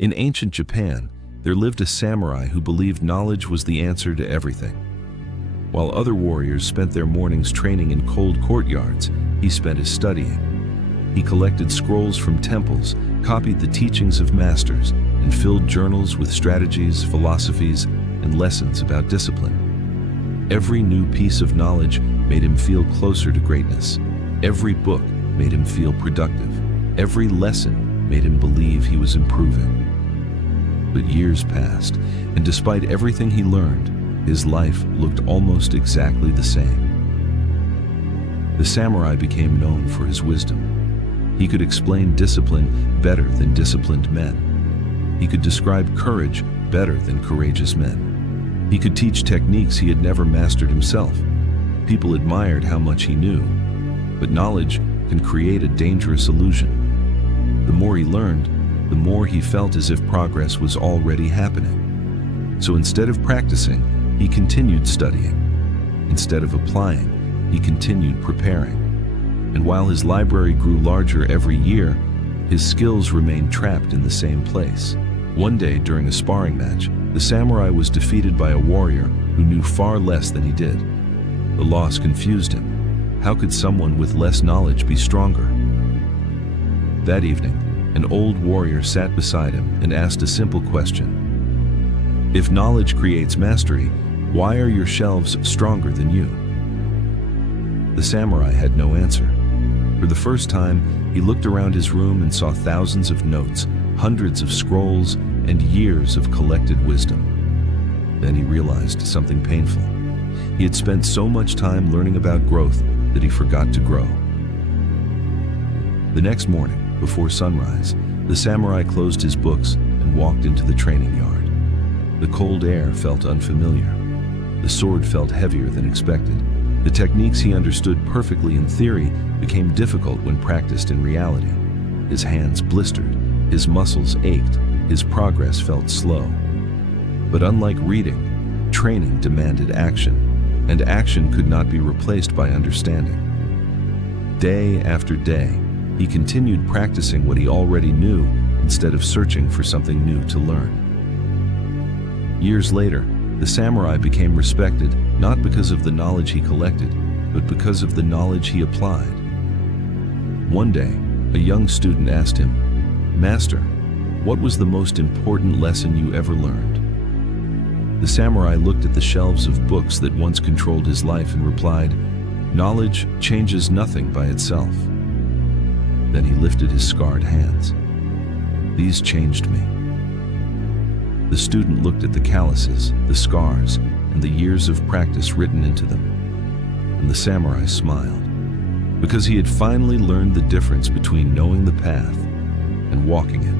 In ancient Japan, there lived a samurai who believed knowledge was the answer to everything. While other warriors spent their mornings training in cold courtyards, he spent his studying. He collected scrolls from temples, copied the teachings of masters, and filled journals with strategies, philosophies, and lessons about discipline. Every new piece of knowledge made him feel closer to greatness. Every book made him feel productive. Every lesson made him believe he was improving. But years passed, and despite everything he learned, his life looked almost exactly the same. The samurai became known for his wisdom. He could explain discipline better than disciplined men. He could describe courage better than courageous men. He could teach techniques he had never mastered himself. People admired how much he knew, but knowledge can create a dangerous illusion. The more he learned, the more he felt as if progress was already happening. So instead of practicing, he continued studying. Instead of applying, he continued preparing. And while his library grew larger every year, his skills remained trapped in the same place. One day, during a sparring match, the samurai was defeated by a warrior who knew far less than he did. The loss confused him. How could someone with less knowledge be stronger? That evening, an old warrior sat beside him and asked a simple question. If knowledge creates mastery, why are your shelves stronger than you? The samurai had no answer. For the first time, he looked around his room and saw thousands of notes, hundreds of scrolls, and years of collected wisdom. Then he realized something painful. He had spent so much time learning about growth that he forgot to grow. The next morning, before sunrise, the samurai closed his books and walked into the training yard. The cold air felt unfamiliar. The sword felt heavier than expected. The techniques he understood perfectly in theory became difficult when practiced in reality. His hands blistered, his muscles ached, his progress felt slow. But unlike reading, training demanded action, and action could not be replaced by understanding. Day after day, he continued practicing what he already knew instead of searching for something new to learn. Years later, the samurai became respected not because of the knowledge he collected, but because of the knowledge he applied. One day, a young student asked him, "Master, what was the most important lesson you ever learned?" The samurai looked at the shelves of books that once controlled his life and replied, "Knowledge changes nothing by itself." Then he lifted his scarred hands. "These changed me." The student looked at the calluses, the scars, and the years of practice written into them. And the samurai smiled, because he had finally learned the difference between knowing the path and walking it.